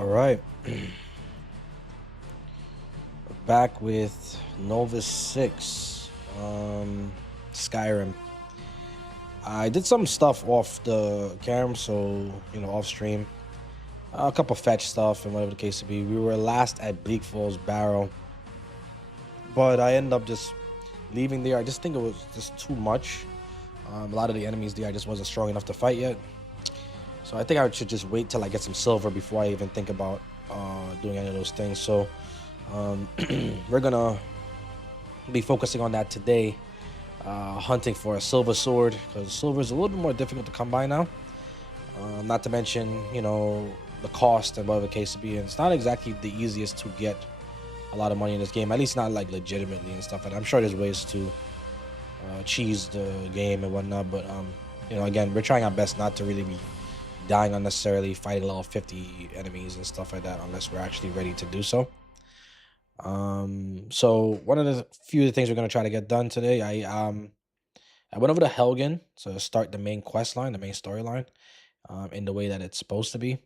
All right, back with Novus 6, Skyrim. I did some stuff off the cam, so off stream, a couple fetch stuff and whatever the case to be. We were last at Bleak Falls Barrow, but I ended up just leaving there. I just think it was just too much. A lot of the enemies there I just wasn't strong enough to fight yet, so I think I should just wait till I get some silver before I even think about doing any of those things. So we're gonna be focusing on that today, hunting for a silver sword, because silver is a little bit more difficult to come by now. Not to mention, the cost and whatever the case to be. And it's not exactly the easiest to get a lot of money in this game, at least not like legitimately and stuff. And I'm sure there's ways to cheese the game and whatnot, but again, we're trying our best not to really be dying unnecessarily, fighting level 50 enemies and stuff like that, unless we're actually ready to do so. So one of the few things we're going to try to get done today, I went over to Helgen to start the main quest line, the main storyline, in the way that it's supposed to be,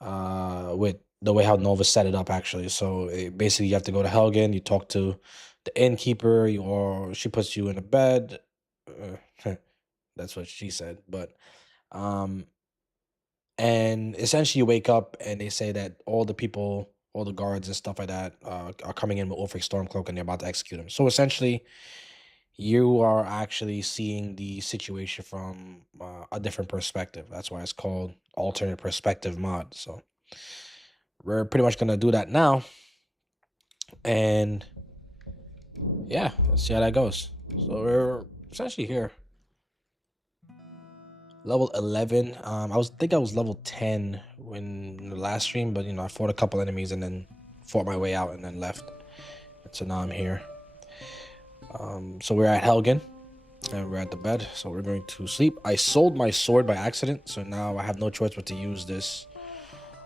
with the way how Novus set it up, actually. So basically you have to go to Helgen, you talk to the innkeeper, or she puts you in a bed. That's what she said, but and essentially you wake up and they say that all the people, all the guards and stuff like that, are coming in with Ulfric Stormcloak and they're about to execute him. So essentially you are actually seeing the situation from a different perspective. That's why it's called alternate perspective mod. So we're pretty much going to do that now, and yeah, let's see how that goes. So we're essentially here, level 11. I think I was level 10 when the last stream, but I fought a couple enemies and then fought my way out and then left. And so now I'm here. So we're at Helgen and we're at the bed, so we're going to sleep. I sold my sword by accident, so now I have no choice but to use this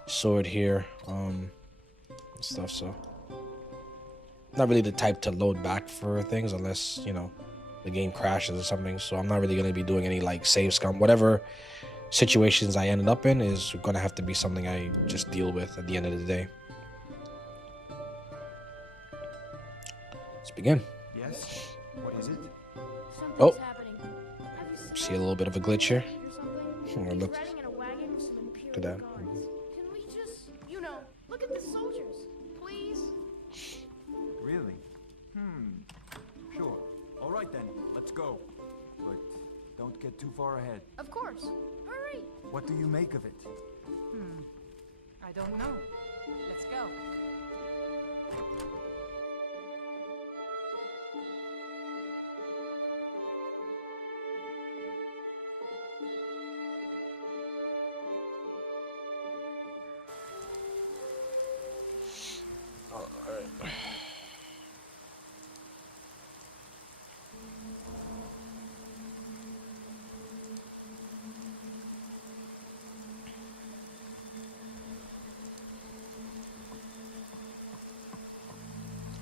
sword here, stuff. So not really the type to load back for things unless the game crashes or something. So I'm not really going to be doing any like save scum. Whatever situations I ended up in is going to have to be something I just deal with at the end of the day. Let's begin. Yes? What is it? Oh, see a little bit of a glitch here. Look at that. Can we just, look at the soldiers, please? Really? Sure. All right then, let's go. But don't get too far ahead. Of course. Hurry! What do you make of it? I don't know. Let's go.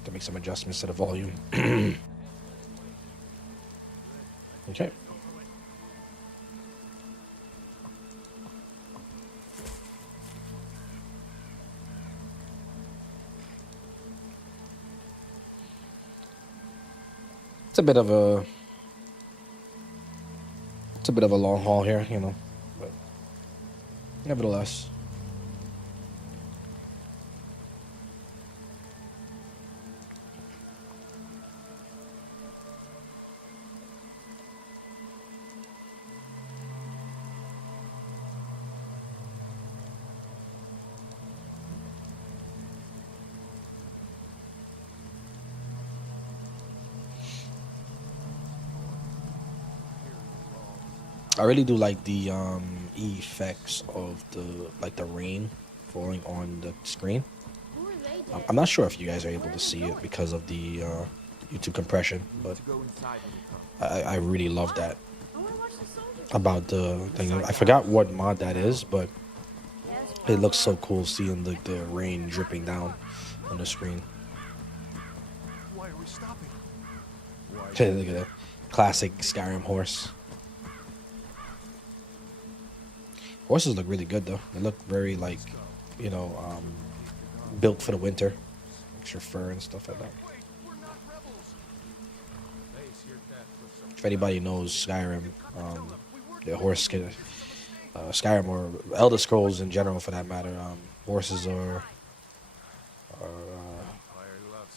To make some adjustments to the volume. Okay. It's a bit of a long haul here, but nevertheless. I really do like the effects of the rain falling on the screen. I'm not sure if you guys are able to see it because of the YouTube compression, but I really love that about the thing. I forgot what mod that is, but it looks so cool seeing the rain dripping down on the screen. Why are we stopping? Look at that classic Skyrim horse. Horses look really good though. They look very like you know, built for the winter, extra fur and stuff like that. If anybody knows Skyrim, the horse skin, Skyrim or Elder Scrolls in general, for that matter, horses are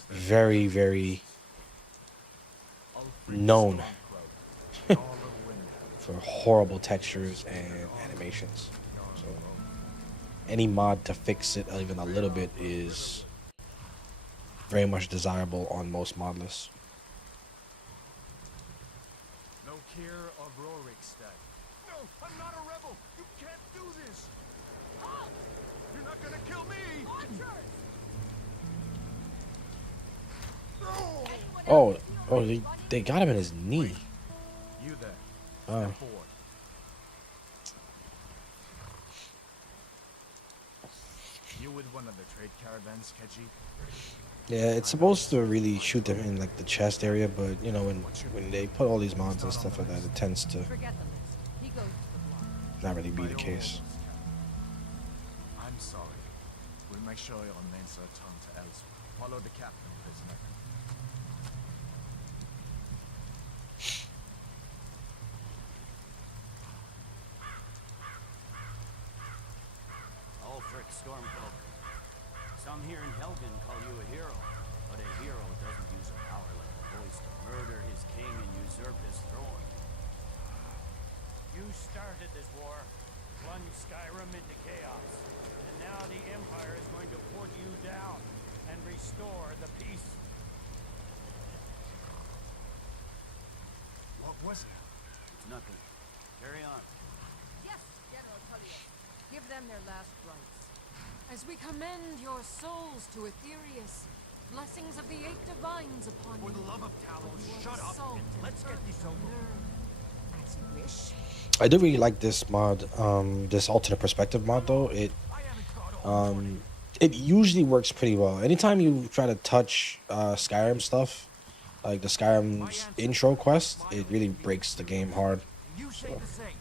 very, very known for horrible textures and animations. So any mod to fix it even a little bit is very much desirable on most mod lists. No care of Rorikstead. No, I'm not a rebel. You can't do this. You're not gonna kill me. Oh, they got him in his knee. You there. Oh. Step forward. You with one of the trade caravans, Keji? Yeah, it's supposed to really shoot them in like the chest area, but you know when they put all these mods and stuff like that, it tends to Forget the list. He goes to the block. not really be the case. I'm sorry. We'll make sure your names are turned to elsewhere. Follow the captain, prisoner. Ulfric Stormcloak. Some here in Helgen call you a hero, but a hero doesn't use a power like the voice to murder his king and usurp his throne. You started this war, plunged Skyrim into chaos, and now the Empire is going to put you down and restore the peace. What was it? It's nothing. Carry on. Yes, General Tullius. Give them their last rites. As we commend your souls to Aetherius, blessings of the eight divines upon For you. the love of Talos, You are shut up salt and let's get this over with. As you wish. I do really like this mod, this alternate perspective mod though. I haven't thought all It usually works pretty well. Anytime you try to touch Skyrim stuff, like the Skyrim's intro quest, it really breaks the game hard. You say the same.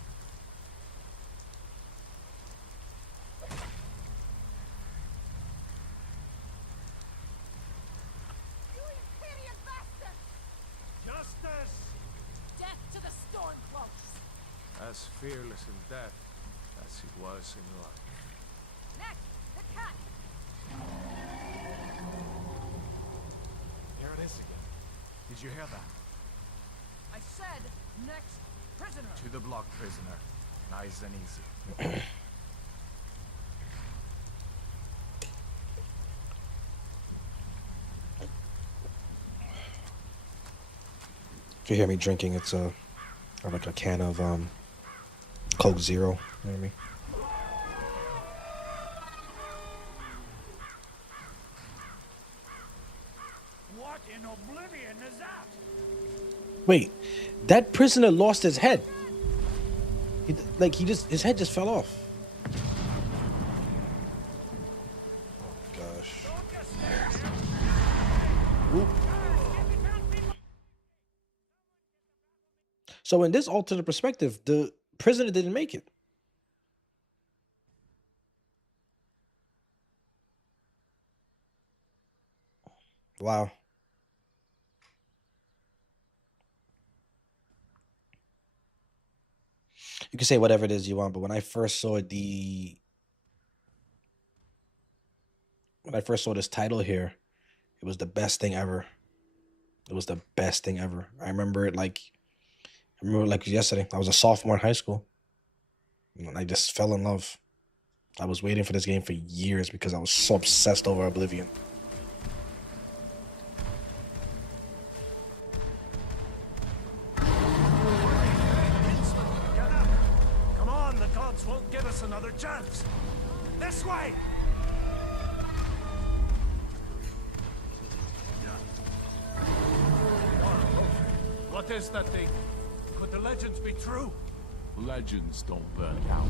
You imperial bastard! Justice! Death to the Stormcloaks! As fearless in death as he was in life. Next, the cat! There it is again. Did you hear that? I said, next prisoner. To the block, prisoner. Nice and easy. If you hear me drinking, it's like a can of Coke Zero. You know what I mean? What in oblivion is that? Wait, that prisoner lost his head. His head just fell off. Oh gosh. Oop. So in this alternate perspective, the prisoner didn't make it. Wow. You can say whatever it is you want, but when I first saw this title here, it was the best thing ever. It was the best thing ever. I remember it like yesterday. I was a sophomore in high school, and I just fell in love. I was waiting for this game for years because I was so obsessed over Oblivion. Get up! Come on, the gods won't give us another chance! This way! What is that thing? Could the legends be true? Legends don't burn out.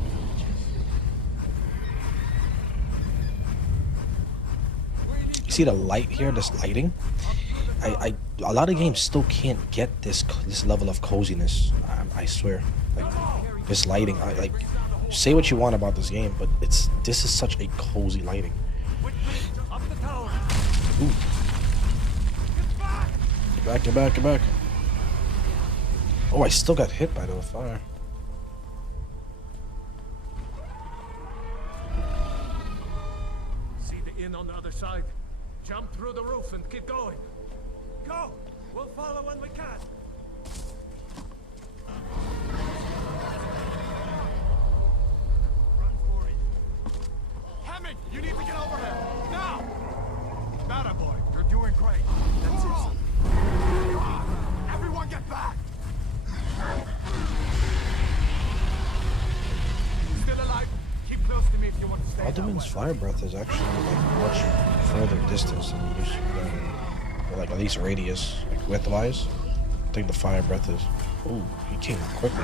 You see the light here, this lighting? A lot of games still can't get this level of coziness. I swear, like this lighting. say what you want about this game, but this is such a cozy lighting. With me to up the tower. Ooh. Get back! Get back, get back, get back. Oh, I still got hit by the fire. See the inn on the other side? Jump through the roof and keep going. Go! We'll follow when we can. Run for it. Hammond, you need to get over here. Now! Matter boy, you're doing great. That's it. Come on, everyone get back! Still alive? Keep close to me if you want to stay. Alderman's fire breath is actually like much further distance than you used to, or like at least radius, like width-wise. I think the fire breath is. Ooh, he came quickly.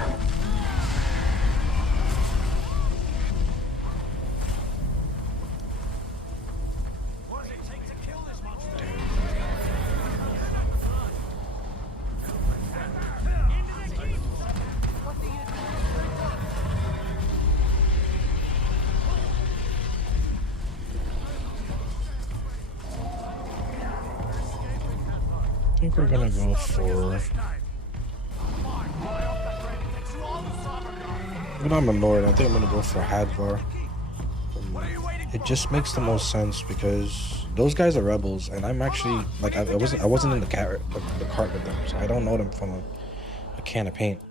What does it take to kill this monster? I think we're gonna go for. But I'm a Lord. I think I'm gonna go for Hadvar. It just makes the most sense because those guys are rebels, and I'm actually like I wasn't in the cart with them, so I don't know them from a can of paint.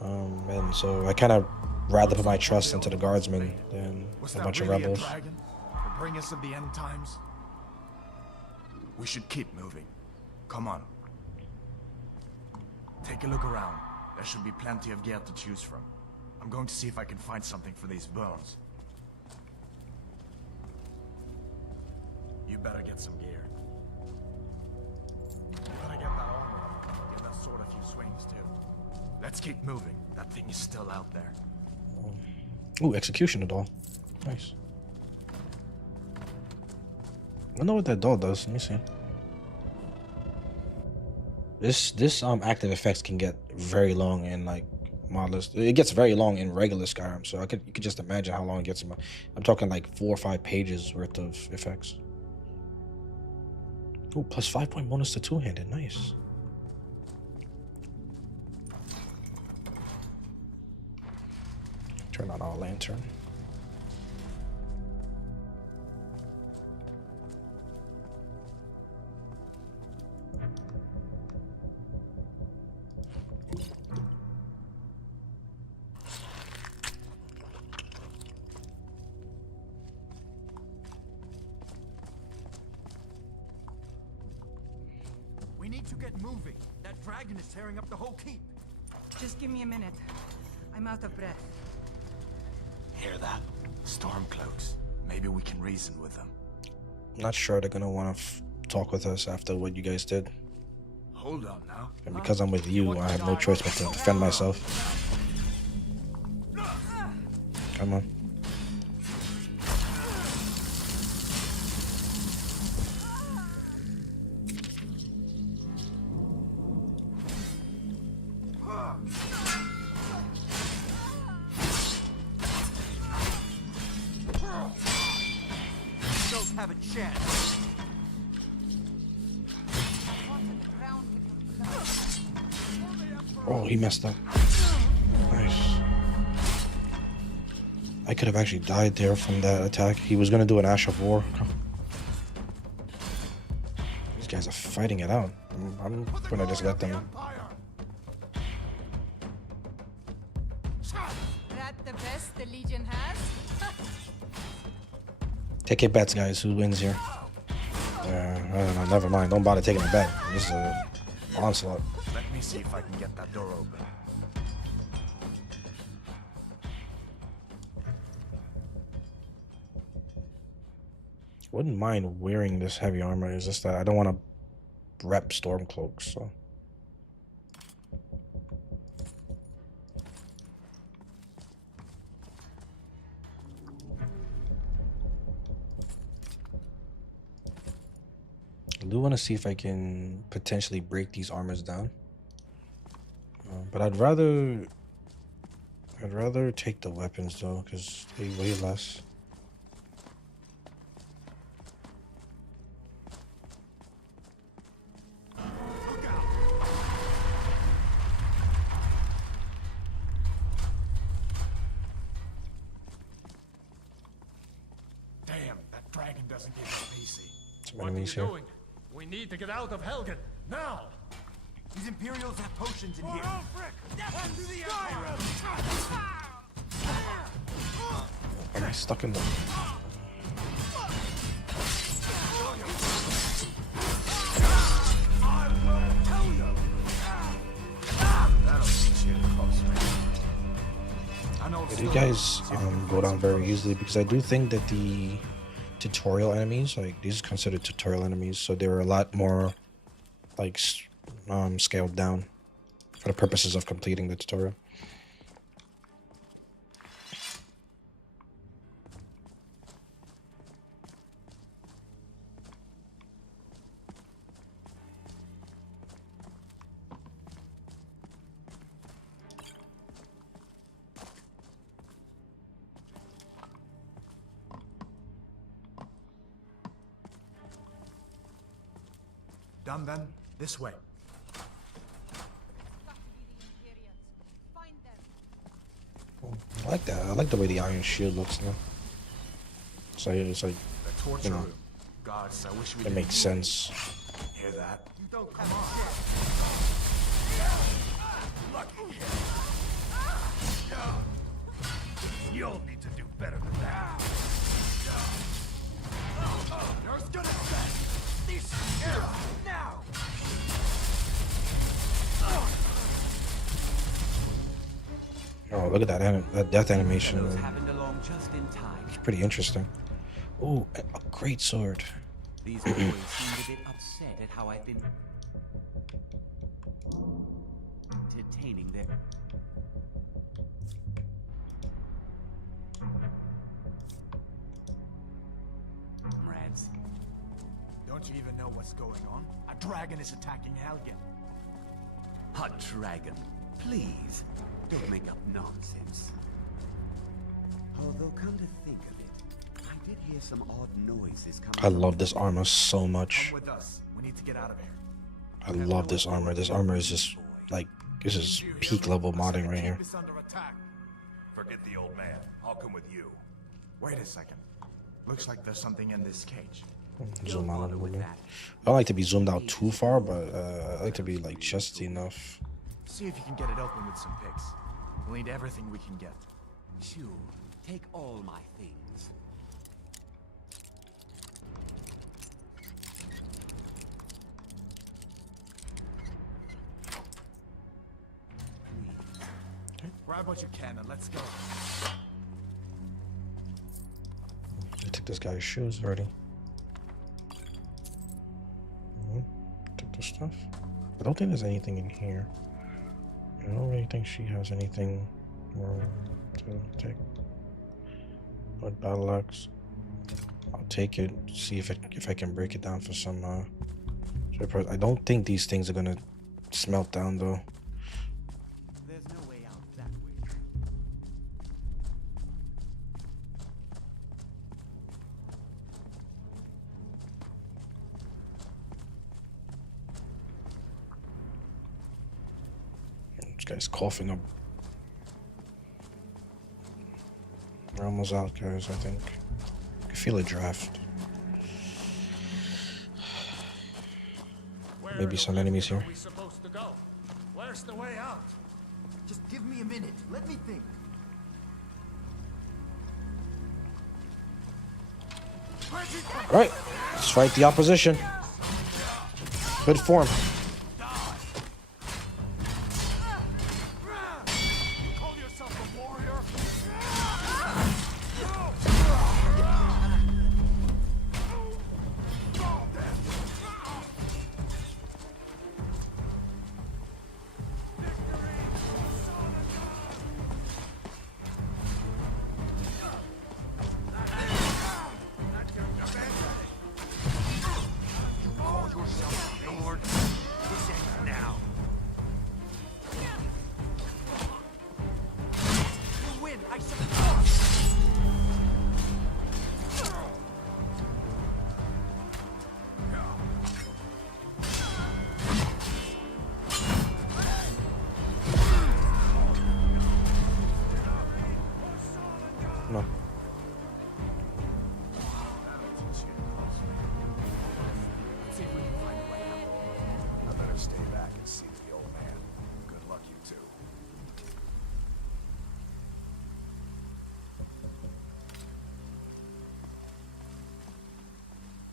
And so I kind of rather put my trust into the guardsmen than Was a that bunch of really rebels. a dragon? To bring us of the end times? We should keep moving. Come on. Take a look around. There should be plenty of gear to choose from. I'm going to see if I can find something for these burns. You better get some gear. You better get that armor. Give that sword a few swings too. Let's keep moving. That thing is still out there. Ooh, executioner doll. Nice. I don't know what that doll does. Let me see. This active effects can get very long in like Modlist. It gets very long in regular Skyrim, so you could just imagine how long it gets. I'm talking like 4 or 5 pages worth of effects. Oh, plus 5 point bonus to two-handed. Nice. Turn on our lantern. We need to get moving. That dragon is tearing up the whole keep. Just give me a minute. I'm out of breath. Hear that? Stormcloaks. Maybe we can reason with them. Not sure they're gonna want to talk with us after what you guys did. Hold on now. And because I'm with you, I have no choice but to defend myself. Come on. Don't have a chance. Oh, he messed up. Nice. I could have actually died there from that attack. He was gonna do an Ash of War. These guys are fighting it out. I'm gonna just let them. That the best the Legion has? Take your bets, guys. Who wins here? I don't know. Never mind. Don't bother taking a bet. This is a onslaught. Let me see if I can get that door open. Wouldn't mind wearing this heavy armor. It's just that I don't want to rep Stormcloaks. So. I do want to see if I can potentially break these armors down. But I'd rather I'd rather take the weapons though, because they weigh less. Damn, that dragon doesn't give up easy. Some What are you enemies here. doing? We need to get out of Helgen now. These Imperials have potions in here. Am I stuck in the... You guys go down very easily, because I do think that the tutorial enemies, like these are considered tutorial enemies, so they're a lot more like scaled down for the purposes of completing the tutorial. Done then? This way. I like that. I like the way the iron shield looks now. It's like The torture you know, room. Gods, I wish we it didn't makes do sense. Hear that? You don't come on. You'll need to do better than that. You're as good as dead. This now. Oh, look at that death animation. Those happened along just in time. It's pretty interesting. Oh, a great sword. These boys seemed a bit upset at how I've been entertaining their... Comrades. Don't you even know what's going on? A dragon is attacking Helgen. A dragon. Please, don't make up nonsense. Although, come to think of it, I did hear some odd noises coming I from love this armor so much. Come with us. We need to get out of here. I love this armor. This armor is just like, this is peak level modding right here. Keep us under attack. Forget the old man. I'll come with you. Wait a second. Looks like there's something in this cage. Zoom out a little bit. I don't like to be zoomed out too far, but I like to be like just enough. See if you can get it open with some picks. We'll need everything we can get. Sure, take all my things. Grab what you can and let's go. I took this guy's shoes already. Took the stuff. I don't think there's anything in here. I don't really think she has anything more to take. But battle axe. I'll take it. See if I can break it down for some. I don't think these things are gonna smelt down though. There's no way out that way. This guy's coughing up. We're almost out, guys. I think. I can feel a draft. Maybe some enemies here. Where are we supposed to go? Where's the way out? Just give me a minute. Let me think. All right, let's fight the opposition. Good form. You call yourself a warrior? Call yourself a lord?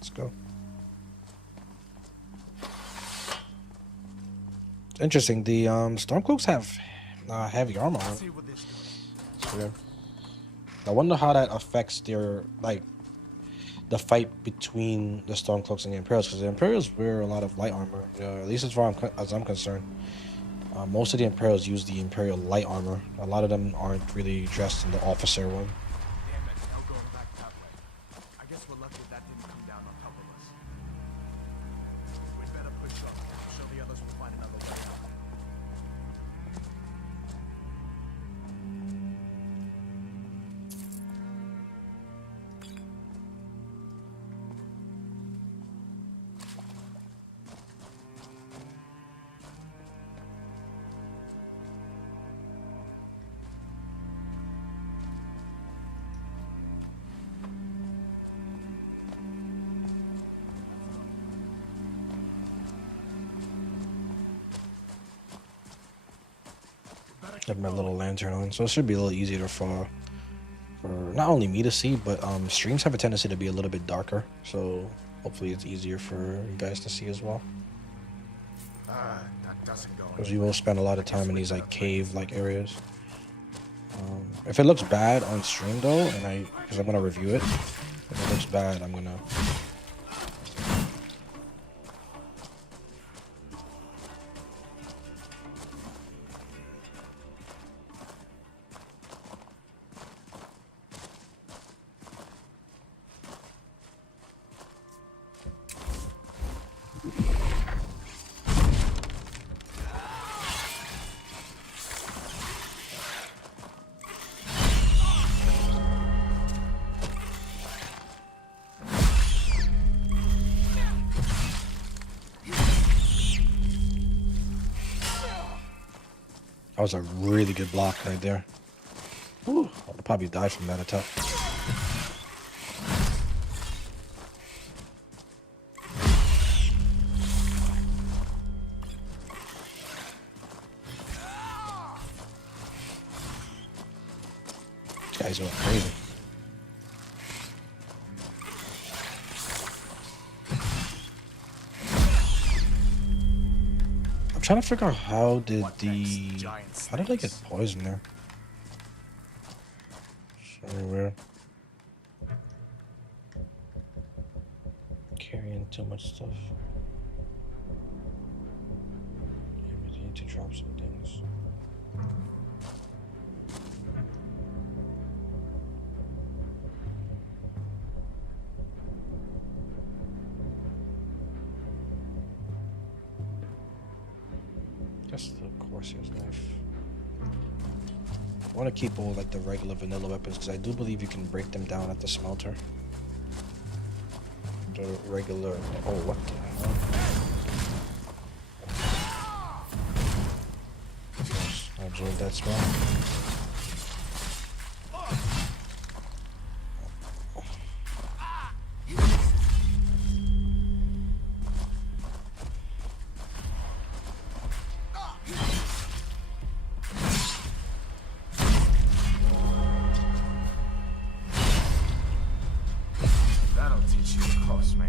Let's go. It's interesting. The Stormcloaks have heavy armor on. See what this does. It's weird. I wonder how that affects their the fight between the Stormcloaks and the Imperials, because the Imperials wear a lot of light armor. At least as far as I'm concerned, most of the Imperials use the Imperial light armor. A lot of them aren't really dressed in the officer one. Damn it, now going back that way. I guess we're lucky that didn't come down on top of us. We'd better push up. I'm sure the others will find another way out. Have my little lantern on, so it should be a little easier for not only me to see, but streams have a tendency to be a little bit darker, so hopefully it's easier for you guys to see as well. That doesn't go. Because you will spend a lot of time in these like cave-like areas. If it looks bad on stream though, and because I'm gonna review it, if it looks bad, I'm gonna. That was a really good block right there. Whew, I'll probably die from that attack. These guys are crazy. I'm trying to figure out how did I get poisoned there? It's very weird. Carrying too much stuff. Maybe I need to drop some things. Just the Corsair's knife. I want to keep all like the regular vanilla weapons because I do believe you can break them down at the smelter. The regular. Oh, what the hell? Yes, I absorbed that spell. That'll teach you to cross me.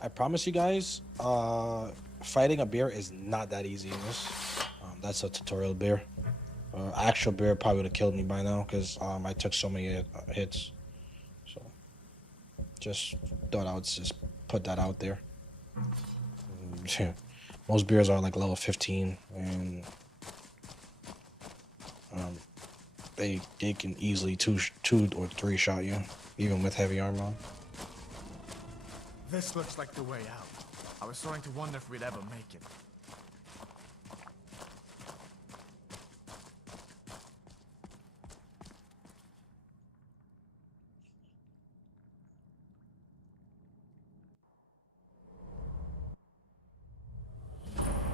I promise you guys, fighting a bear is not that easy in this. That's a tutorial bear. Actual bear probably would have killed me by now because I took so many hits. So, just thought I would just put that out there. Most bears are like level 15, and They can easily two or three shot you, even with heavy armor on. This looks like the way out. I was starting to wonder if we'd ever make it.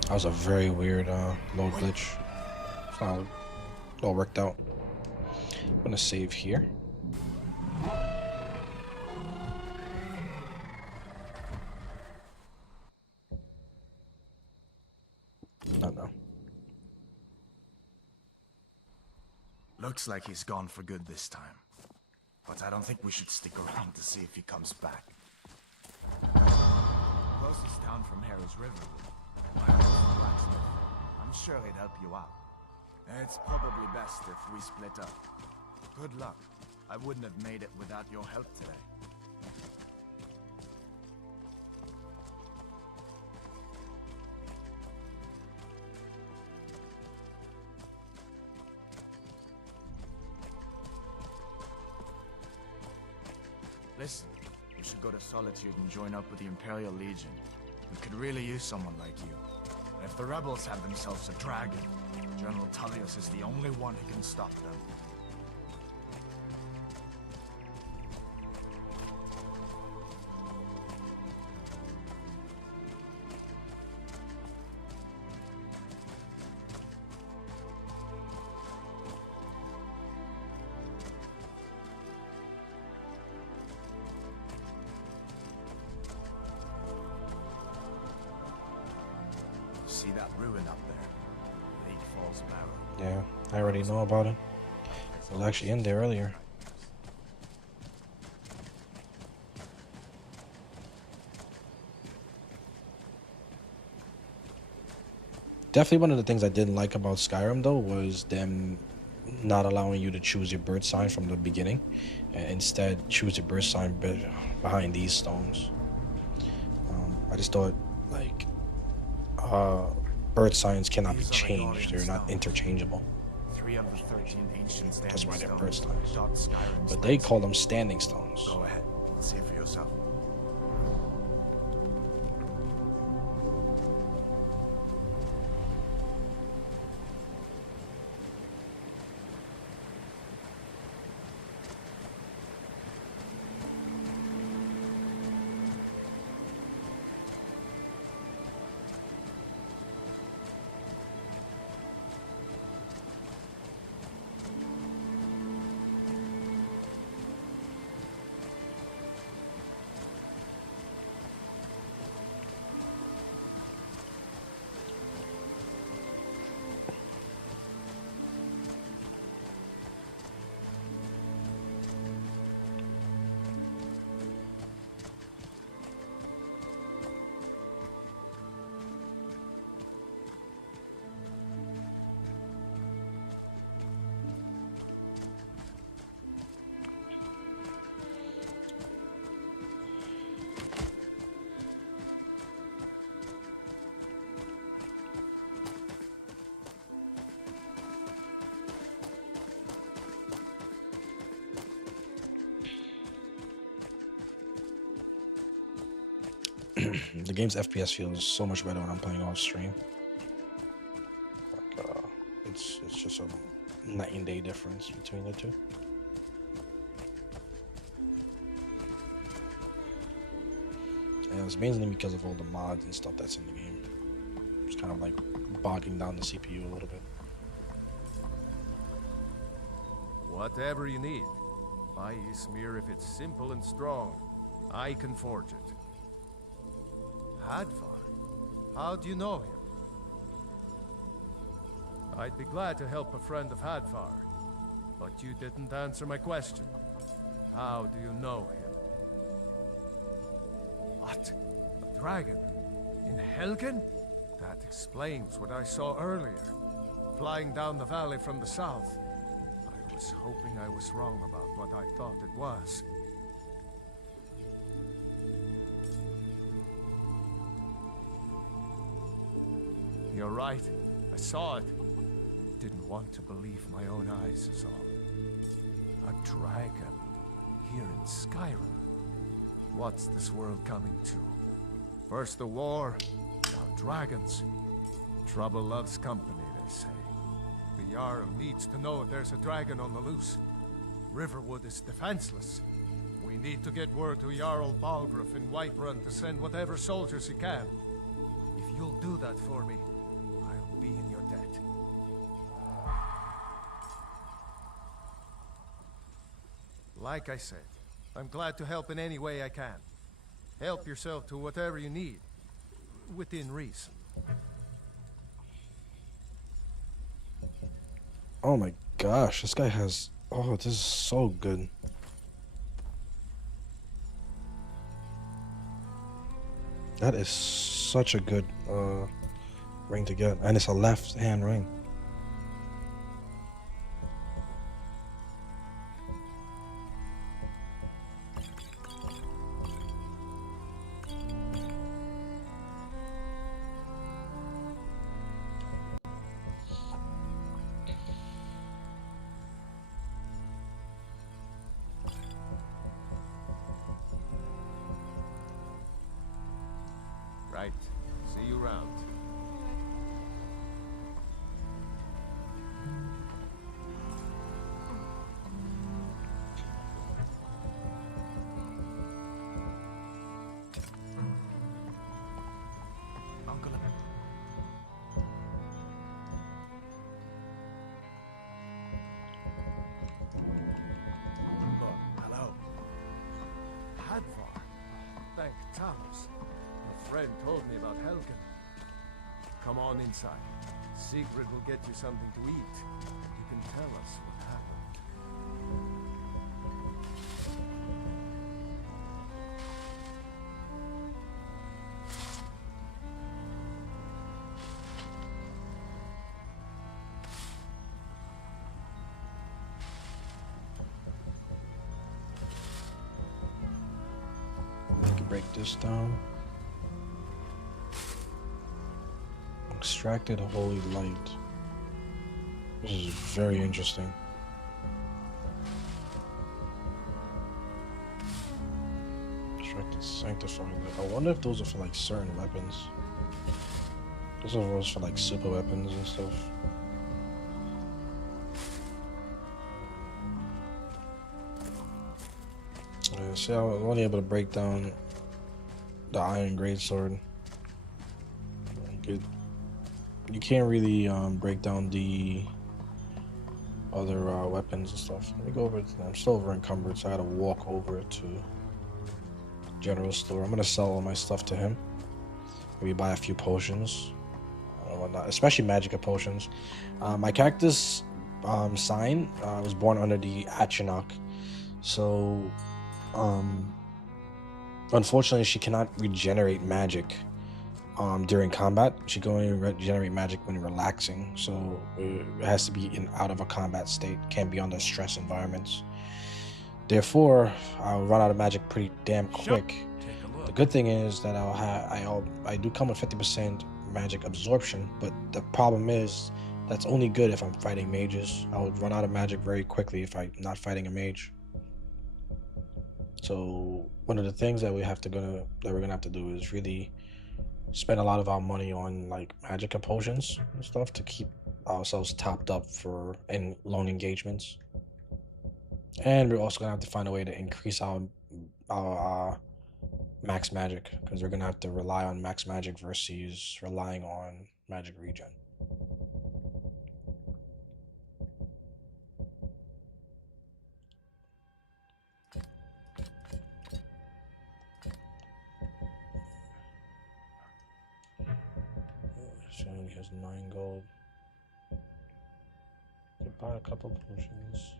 That was a very weird load glitch. It's not all worked out. I'm gonna save here. No. Looks like he's gone for good this time. But I don't think we should stick around to see if he comes back. Closest town from here is Riverwood. My uncle's a blacksmith. I'm sure he'd help you out. It's probably best if we split up. Good luck. I wouldn't have made it without your help today. Listen, we should go to Solitude and join up with the Imperial Legion. We could really use someone like you. And if the rebels have themselves a dragon, General Tullius is the only one who can stop them. See that ruin up there? Lake Falls Barrow. Yeah, I already know about it. I was actually in there earlier. Definitely one of the things I didn't like about Skyrim though was them not allowing you to choose your birth sign from the beginning, and instead choose your birth sign behind these stones. I just thought like birth signs cannot be changed; they're not interchangeable. 3 of the 13 ancient standing That's why they're birth stones signs. dot Skyrim's But they legacy. call them standing stones. Go ahead, see it for yourself. The game's FPS feels so much better when I'm playing off stream. Like, it's just a night and day difference between the two. And it's mainly because of all the mods and stuff that's in the game. It's kind of like bogging down the CPU a little bit. Whatever you need. Buy Ismir if it's simple and strong. I can forge it. Hadvar? How do you know him? I'd be glad to help a friend of Hadvar, but you didn't answer my question. How do you know him? What? A dragon? In Helgen? That explains what I saw earlier. Flying down the valley from the south. I was hoping I was wrong about what I thought it was. You're right. I saw it. didn't want to believe my own eyes is all. A dragon here in Skyrim. What's this world coming to? First the war, now dragons. Trouble loves company, they say. The Jarl needs to know there's a dragon on the loose. Riverwood is defenseless. We need to get word to Jarl Balgruuf in Whiterun to send whatever soldiers he can. If you'll do that for me, I'll be in your debt. Like I said, I'm glad to help in any way I can. Help yourself to whatever you need, within reason. Oh my gosh, this guy has... Oh, this is so good. That is such a good ring to get. And it's a left-hand ring. Right. See you around. Uncle. Oh, hello. Hadvar. Thank Talos. A friend told me about Helgen. Come on inside. Sigrid will get you something to eat. You can tell us what happened. I can break this down. Extracted holy light. This is very interesting. Extracted sanctified light. I wonder if those are for like certain weapons. Those are those for like super weapons and stuff. See, I was only able to break down the iron greatsword. You can't really break down the other weapons and stuff. Let me go over. I'm still over encumbered, so I gotta walk over to general store. I'm gonna sell all my stuff to him. Maybe buy a few potions, whatnot, especially magica potions. My character's sign was born under the Atronach, so unfortunately she cannot regenerate magic during combat. She can only regenerate magic when relaxing, so it has to be in out of a combat state. Can't be under stress environments. Therefore, I'll run out of magic pretty damn quick. The good thing is that I do come with 50% magic absorption, but the problem is that's only good if I'm fighting mages. I would run out of magic very quickly if I'm not fighting a mage. So one of the things that we're gonna have to do is really spend a lot of our money on like magic potions and stuff to keep ourselves topped up for in loan engagements. And we're also gonna have to find a way to increase our max magic, because we're gonna have to rely on max magic versus relying on magic regen. She only has 9 gold. Could buy a couple potions.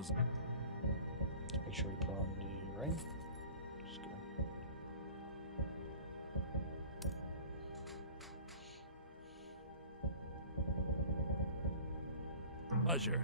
was Make sure we put on the ring. Just go. pleasure.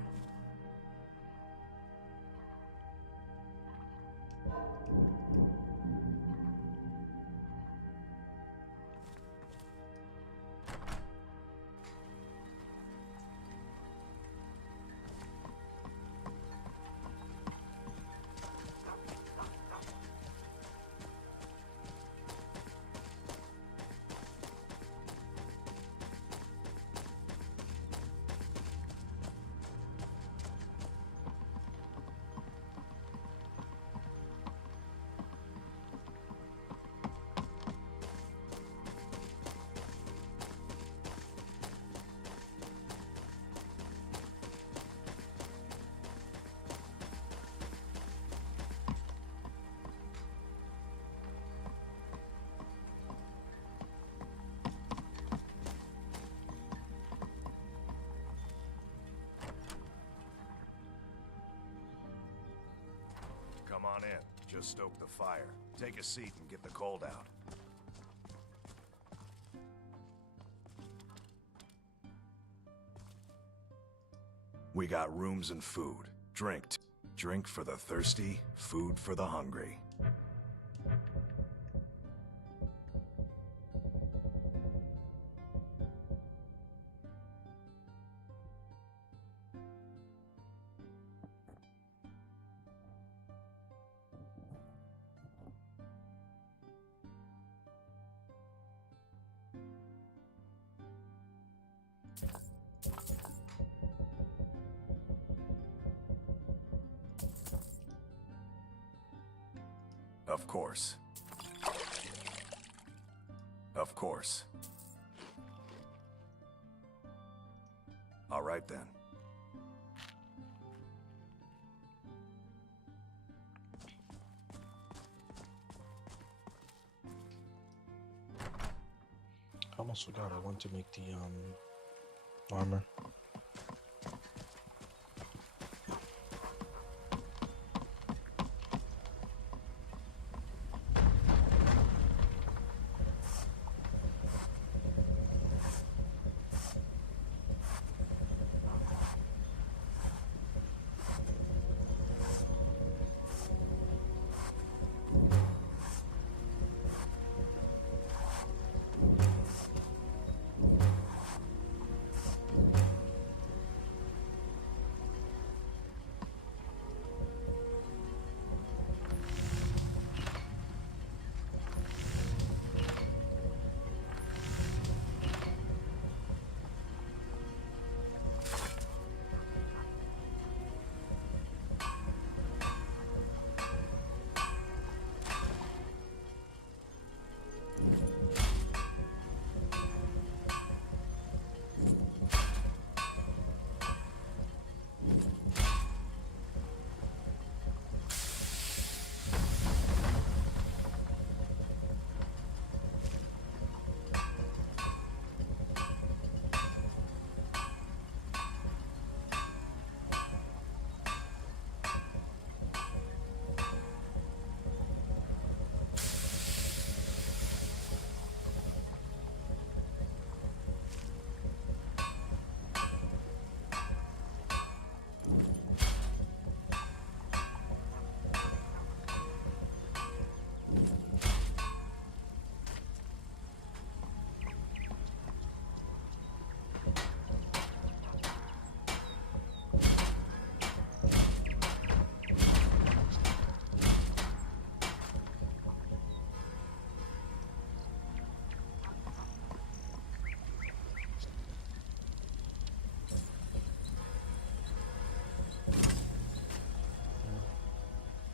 Come on in. Just stoke the fire. Take a seat and get the cold out. We got rooms and food. Drink for the thirsty, food for the hungry. Of course. Of course. All right then. I almost forgot I want to make the armor.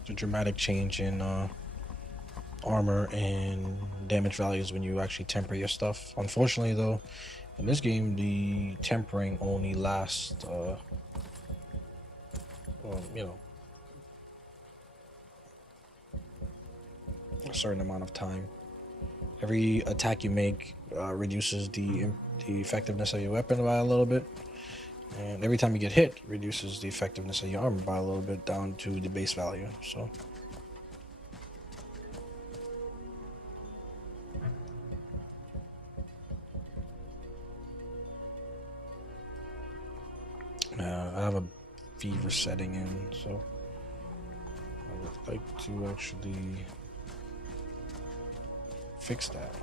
A dramatic change in armor and damage values when you actually temper your stuff. Unfortunately, though, in this game, the tempering only lasts, you know, a certain amount of time. Every attack you make reduces the effectiveness of your weapon by a little bit. And every time you get hit, it reduces the effectiveness of your armor by a little bit down to the base value. So I have a fever setting in, so I would like to actually fix that.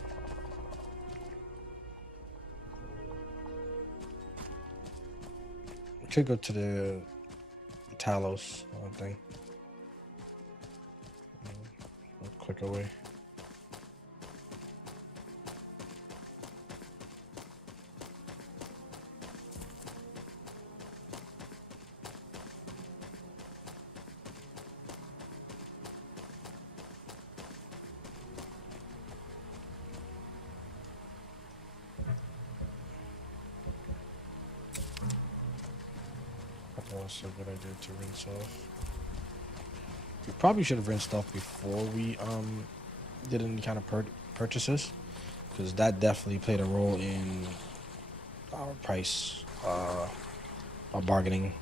We could go to the Talos thing. A quicker way. Also a good idea to rinse off. We probably should have rinsed off before we did any kind of purchases, because that definitely played a role in our price, our bargaining.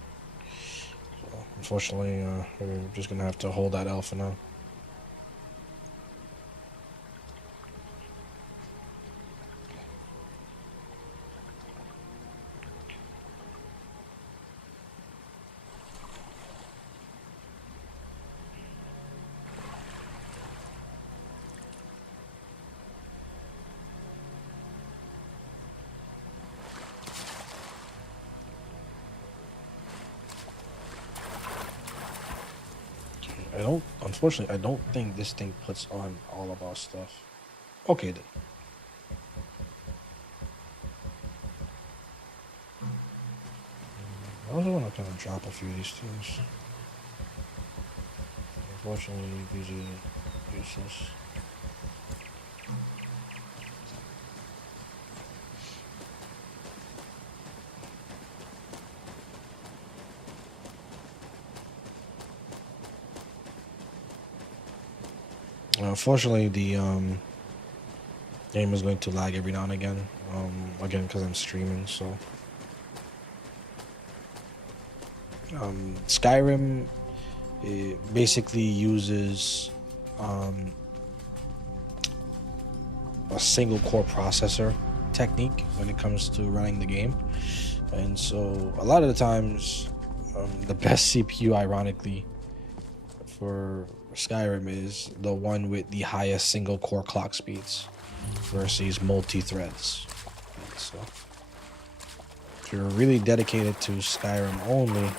So unfortunately, we're just gonna have to hold that L for now. Unfortunately, I don't think this thing puts on all of our stuff. Okay then. I also want to kind of drop a few of these things. Unfortunately, these are useless. Unfortunately, the game is going to lag every now and again. Again, because I'm streaming, so. Skyrim, it basically uses a single core processor technique when it comes to running the game, and so a lot of the times the best CPU, ironically, for Skyrim is the one with the highest single core clock speeds versus multi-threads. So if you're really dedicated to Skyrim only,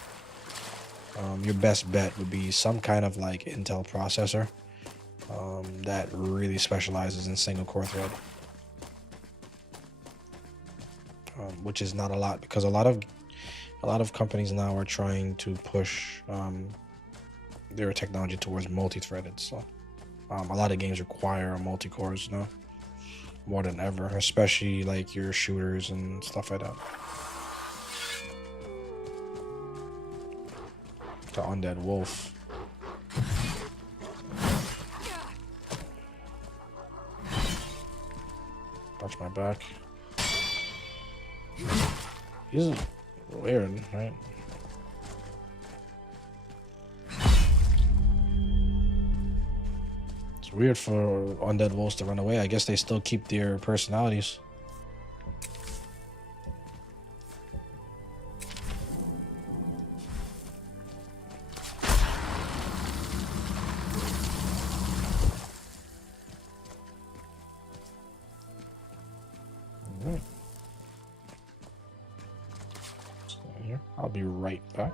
your best bet would be some kind of like Intel processor that really specializes in single core thread, which is not a lot, because a lot of companies now are trying to push their technology towards multi-threaded. So a lot of games require multi-cores now more than ever, especially like your shooters and stuff like that. The undead wolf. Watch my back. He's weird, right? It's weird for undead wolves to run away. I guess they still keep their personalities. I'll be right back.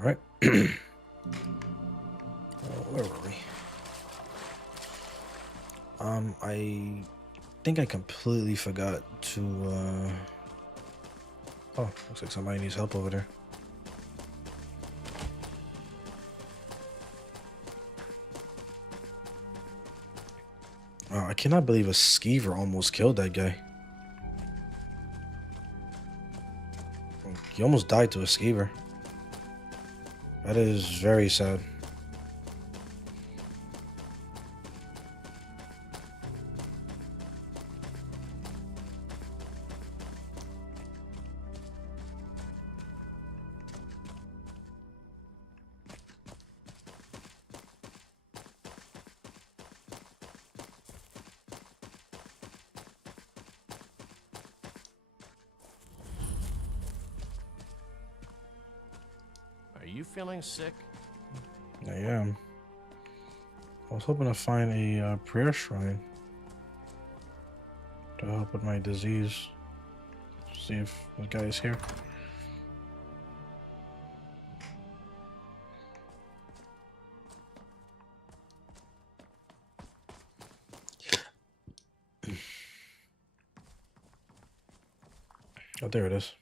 All right. Where were we? I think I completely forgot to. Oh, looks like somebody needs help over there. Oh, I cannot believe a skeever almost killed that guy. He almost died to a skeever. That is very sad. Are you feeling sick? I am. I was hoping to find a prayer shrine to help with my disease. See if the guy is here. Oh, there it is.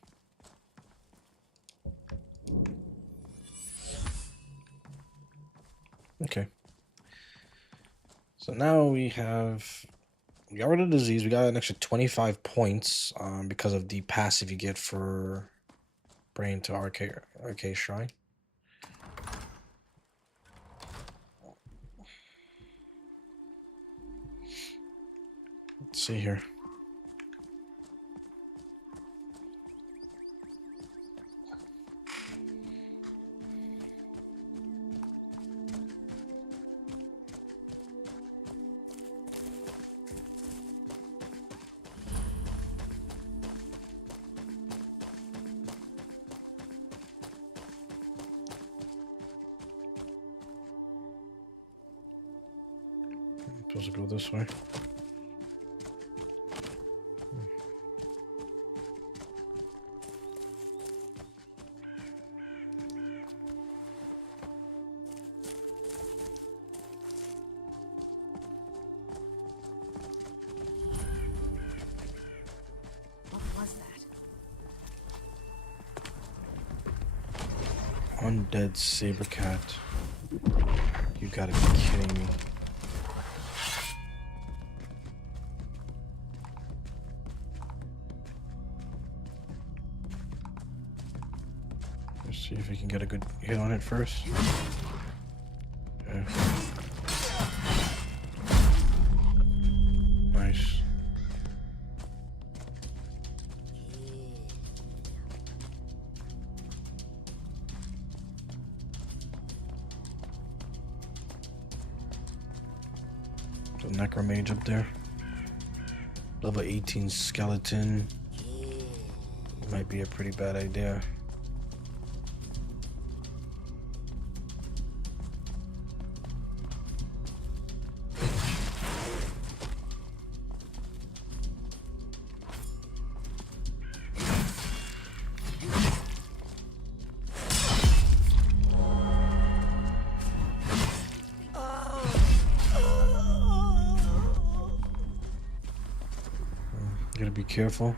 Okay. So now we got rid of the disease. We got an extra 25 points because of the passive you get for praying to RK Shrine. Let's see here. Supposed to go this way. What was that? Undead saber cat. You gotta be kidding me. Let's see if we can get a good hit on it first. Yeah. Nice. The necromage up there. Level 18 skeleton. Might be a pretty bad idea. Gotta be careful.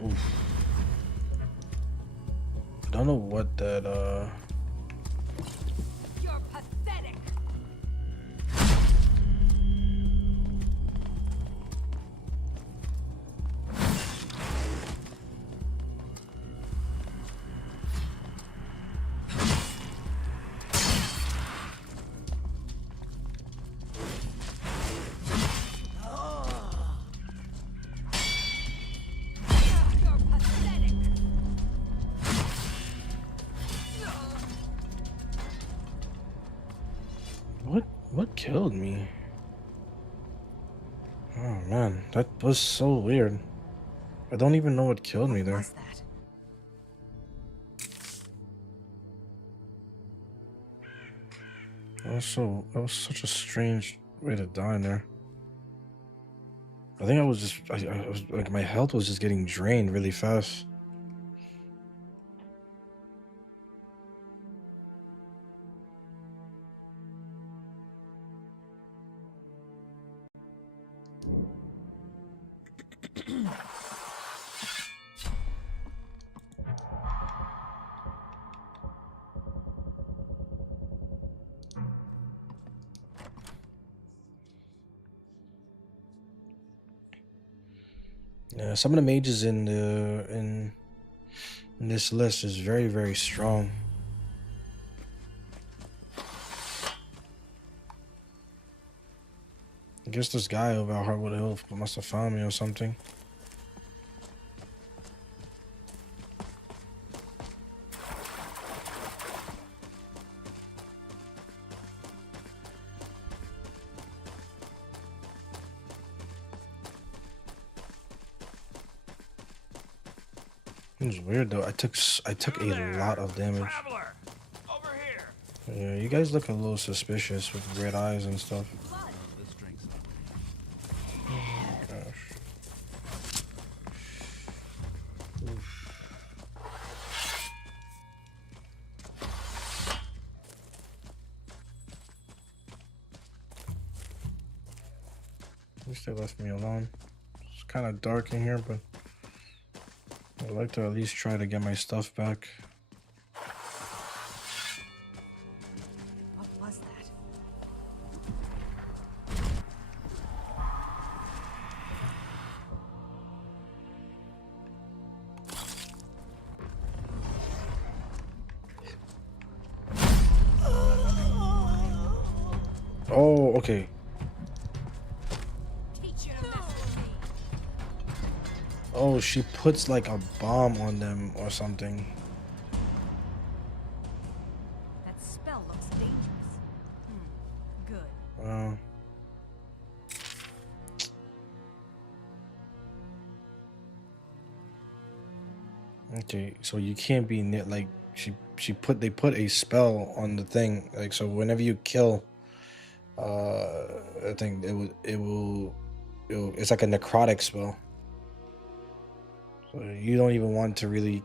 Oof. I don't know what that You're pathetic. You're pathetic. what killed me? Oh man, that was so weird. I don't even know what killed me What there. was that? That was such a strange way to die in there. I think I was just, I was like, my health was just getting drained really fast. Yeah, some of the mages in this list is very, very strong. I guess this guy over at Hardwood Hill must have found me or something. It was weird though. I took a lot of damage. Traveler, over here. Yeah, you guys look a little suspicious with red eyes and stuff. This drink's Gosh. At least they left me alone. It's kind of dark in here, but I'd like to at least try to get my stuff back. What was that? Oh, okay. Teach you to mess with me. Oh, she puts like a bomb on them or something. That spell looks dangerous. Good. Okay, so you can't be near, like they put a spell on the thing, like, so whenever you kill I think it's like a necrotic spell. So you don't even want to really.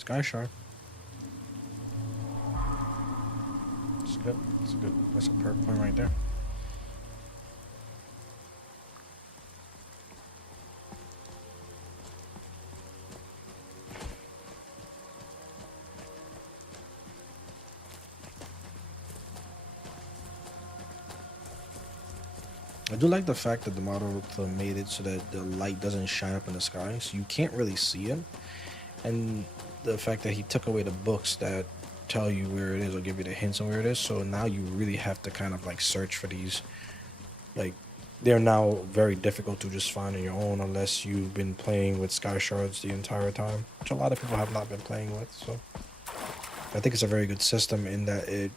Sky Shard. It's good. It's a good. That's a perk point right there. I do like the fact that the model made it so that the light doesn't shine up in the sky, so you can't really see it. And the fact that he took away the books that tell you where it is or give you the hints on where it is, so now you really have to kind of like search for these. Like, they're now very difficult to just find on your own unless you've been playing with Sky Shards the entire time, which a lot of people have not been playing with. So I think it's a very good system in that it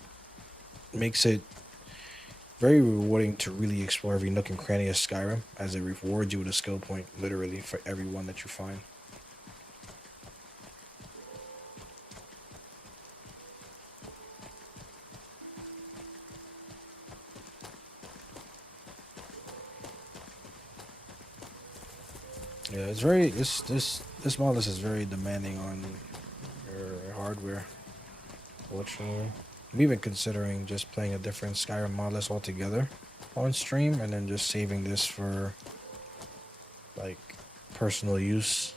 makes it very rewarding to really explore every nook and cranny of Skyrim, as it rewards you with a skill point literally for every one that you find. Yeah, it's very this modlist is very demanding on your hardware. Fortunately, I'm even considering just playing a different Skyrim Modlist altogether on stream, and then just saving this for like personal use.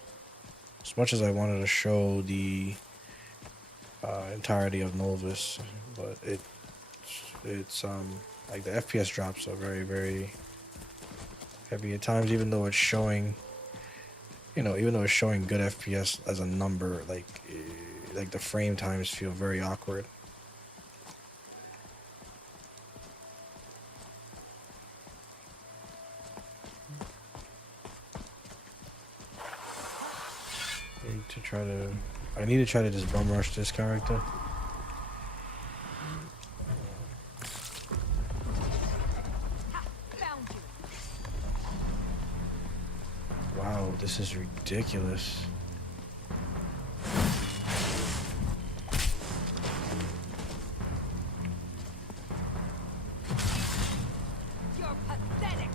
As much as I wanted to show the entirety of NOLVUS, but it's like the FPS drops are very, very heavy at times, even though it's showing, you know, even though it's showing good FPS as a number, like the frame times feel very awkward. I need to try to just bum rush this character. Wow, this is ridiculous. You're pathetic.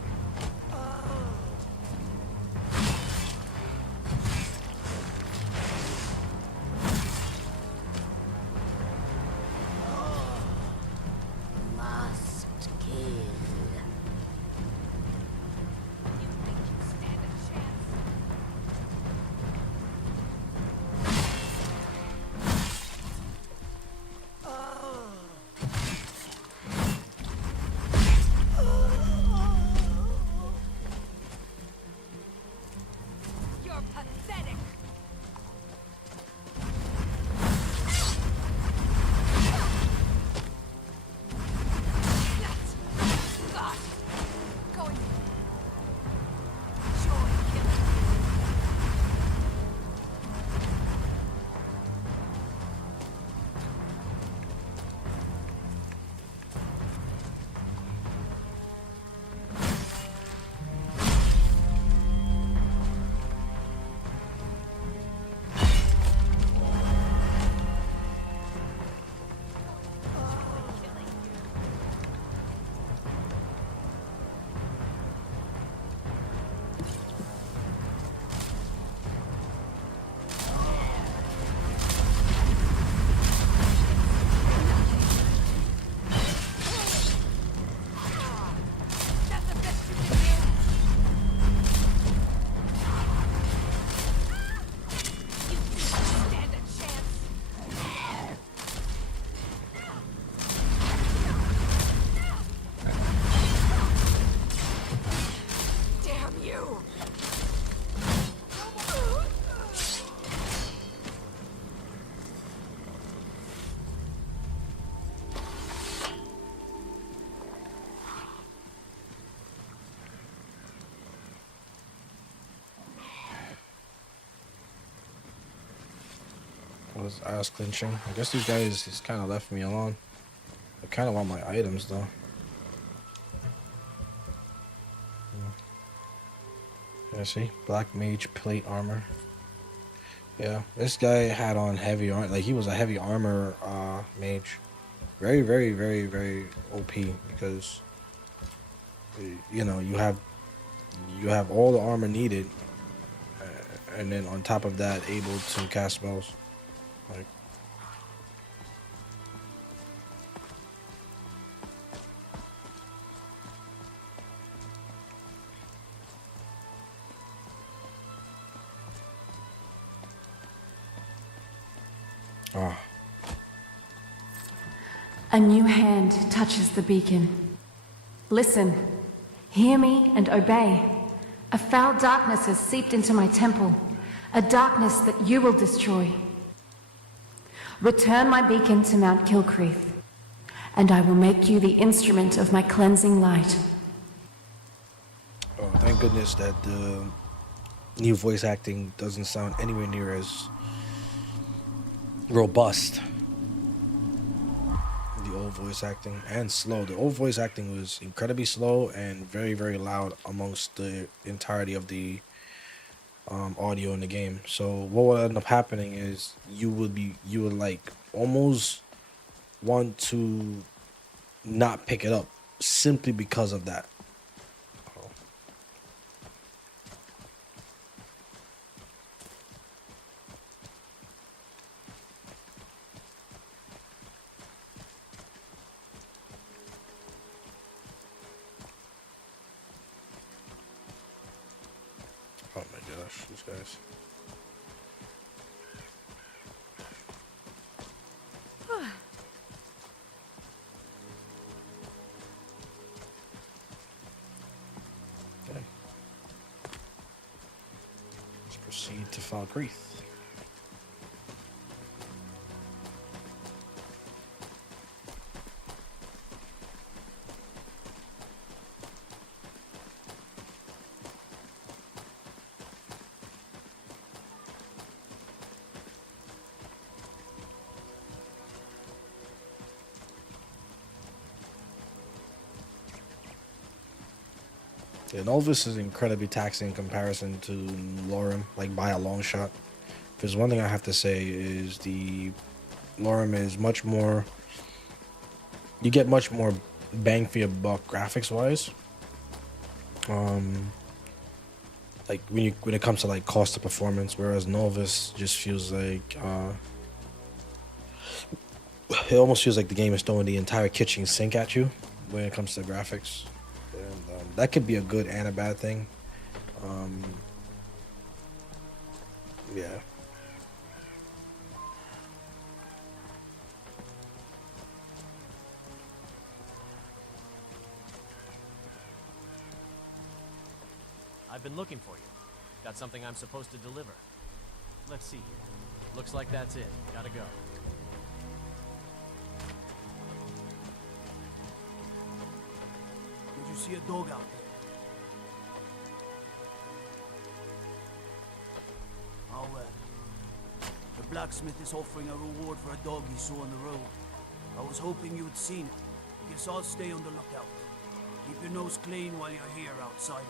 Must kill. You think you stand a chance? You're pathetic. God. Going. Joy killer. That's the best you can do. You think you stand a chance? Damn you! Was ass clinching. I guess these guys just kind of left me alone. I kind of want my items though. Yeah, see? Black mage plate armor. Yeah, this guy had on heavy armor. Like, he was a heavy armor mage. Very, very, very, very OP because, you know, you have all the armor needed, and then on top of that, able to cast spells. Like, ah. A new hand touches the beacon. Listen, hear me and obey. A foul darkness has seeped into my temple, a darkness that you will destroy. Return my beacon to Mount Kilcreath, and I will make you the instrument of my cleansing light. Oh, thank goodness that the new voice acting doesn't sound anywhere near as robust. The old voice acting, and slow. The old voice acting was incredibly slow and very, very loud amongst the entirety of the audio in the game. So what would end up happening is you would like almost want to not pick it up simply because of that. Oh my gosh, these guys. Okay. Let's proceed to Falkreath. Yeah, NOLVUS is incredibly taxing in comparison to Lorem, like by a long shot. If there's one thing I have to say is the Lorem is much more, you get much more bang for your buck graphics wise. Like when it comes to like cost of performance, whereas NOLVUS just feels like it almost feels like the game is throwing the entire kitchen sink at you when it comes to graphics. And that could be a good and a bad thing. Yeah. I've been looking for you. Got something I'm supposed to deliver. Let's see here. Looks like that's it. Gotta go. Did you see a dog out there? Oh well. The blacksmith is offering a reward for a dog he saw on the road. I was hoping you had seen it. Guess I'll stay on the lookout. Keep your nose clean while you're here, outsider.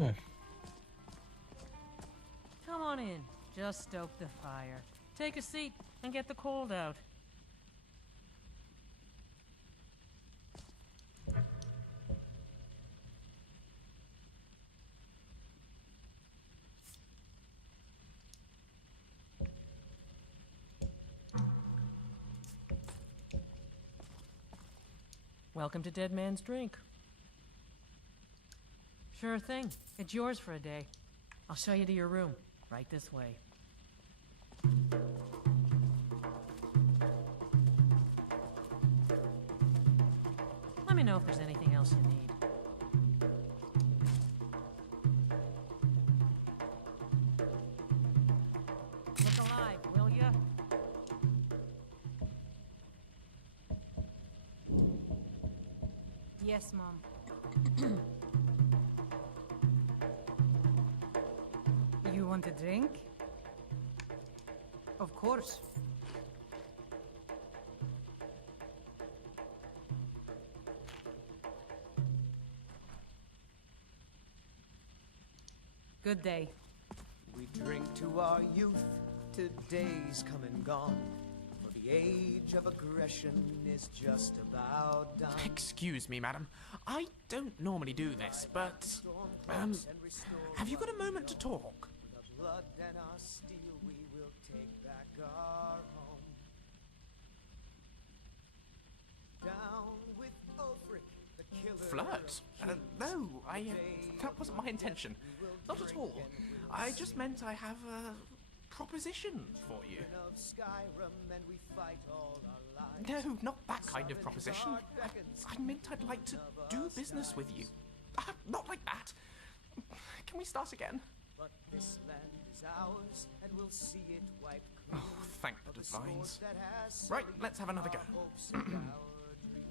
Yeah. Come on in. Just stoke the fire. Take a seat and get the cold out. Welcome to Dead Man's Drink. Sure thing. It's yours for a day. I'll show you to your room. Right this way. Let me know if there's anything else you need. Look alive, will ya? Yes, Mom. You want a drink? Of course. Good day. We drink to our youth, today's come and gone. For the age of aggression is just about done. Excuse me, madam. I don't normally do this, but have you got a moment to talk? The blood and our steel, we will take back our home. Down with Ulfric, the killer. Flirt? No, that wasn't my intention. Not at all. I just meant I have a proposition for you. No, not that kind of proposition. I meant I'd like to do business with you. Not like that. Can we start again? But this land is ours, and we'll see it wiped clean. Oh, thank the divines. Right, let's have another go.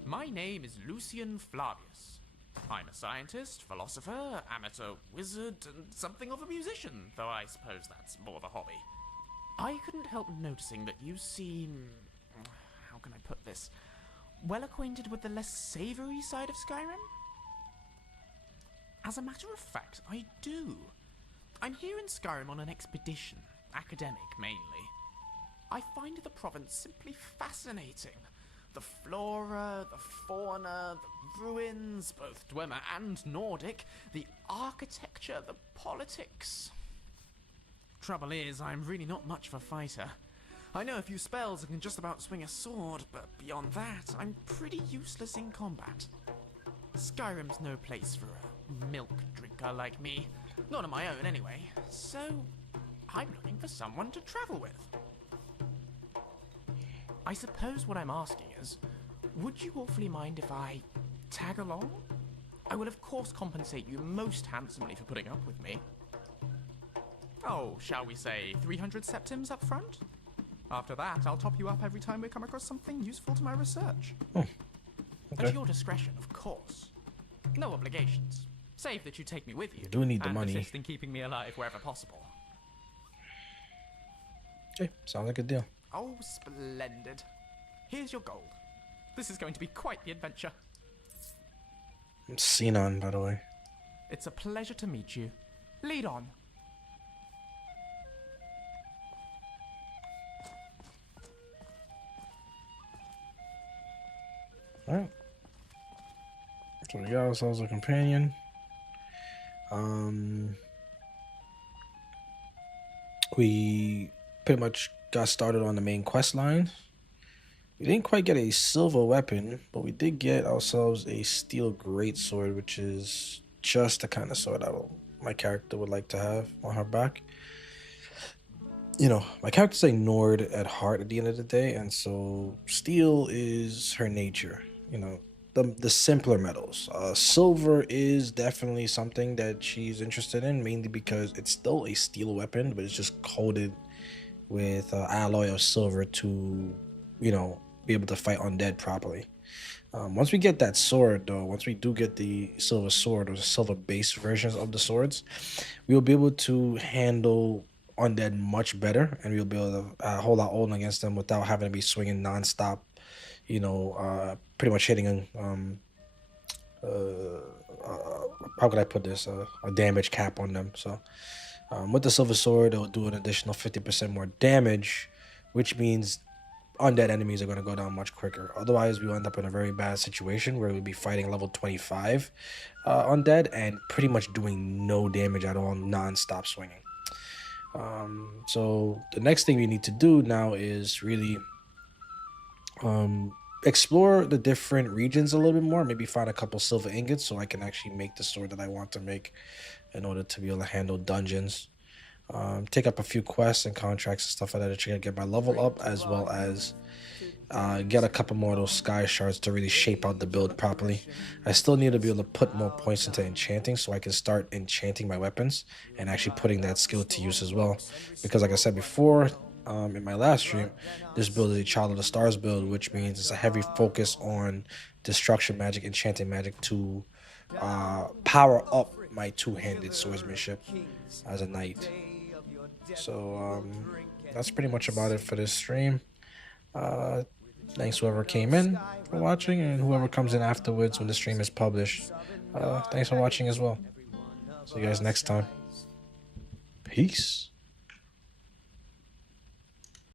My name is Lucian Flavius. I'm a scientist, philosopher, amateur wizard, and something of a musician, though I suppose that's more of a hobby. I couldn't help noticing that you seem... how can I put this? Well acquainted with the less savory side of Skyrim? As a matter of fact, I do. I'm here in Skyrim on an expedition, academic mainly. I find the province simply fascinating. The flora, the fauna, the ruins, both Dwemer and Nordic, the architecture, the politics. Trouble is, I'm really not much of a fighter. I know a few spells and can just about swing a sword, but beyond that, I'm pretty useless in combat. Skyrim's no place for a milk drinker like me. Not on my own, anyway. So, I'm looking for someone to travel with. I suppose what I'm asking is, would you awfully mind if I tag along? I will of course compensate you most handsomely for putting up with me. Oh, shall we say 300 septims up front? After that, I'll top you up every time we come across something useful to my research. Okay. At your discretion, of course. No obligations. Save that you take me with you. You do need the money. Assist in keeping me alive wherever possible. Okay, sounds like a deal. Oh, splendid. Here's your gold. This is going to be quite the adventure. I'm Sinon, by the way. It's a pleasure to meet you. Lead on. Alright. So we got ourselves a companion. We pretty much got started on the main quest line. We didn't quite get a silver weapon, but we did get ourselves a steel greatsword, which is just the kind of sword my character would like to have on her back. You know, my character's a Nord at heart at the end of the day, and so steel is her nature. You know, the simpler metals. Silver is definitely something that she's interested in, mainly because it's still a steel weapon, but it's just coated with alloy of silver to, you know, be able to fight undead properly. Once we get that sword, though, once we do get the silver sword or the silver base versions of the swords, we will be able to handle undead much better, and we'll be able to hold our own against them without having to be swinging non-stop, you know, pretty much hitting how could I put this, a damage cap on them. So with the silver sword, it will do an additional 50% more damage, which means undead enemies are going to go down much quicker. Otherwise, we'll end up in a very bad situation where we'll be fighting level 25 undead and pretty much doing no damage at all, non-stop swinging. So the next thing we need to do now is really explore the different regions a little bit more. Maybe find a couple silver ingots so I can actually make the sword that I want to make in order to be able to handle dungeons. Take up a few quests and contracts and stuff like that to try to get my level up, as well as get a couple more of those sky shards to really shape out the build properly. I still need to be able to put more points into enchanting so I can start enchanting my weapons and actually putting that skill to use as well. Because like I said before, in my last stream, this build is a Child of the Stars build, which means it's a heavy focus on destruction magic, enchanting magic to power up my two-handed swordsmanship as a knight. So that's pretty much about it for this stream. Thanks whoever came in for watching, and whoever comes in afterwards when the stream is published. Thanks for watching as well. See you guys next time. Peace.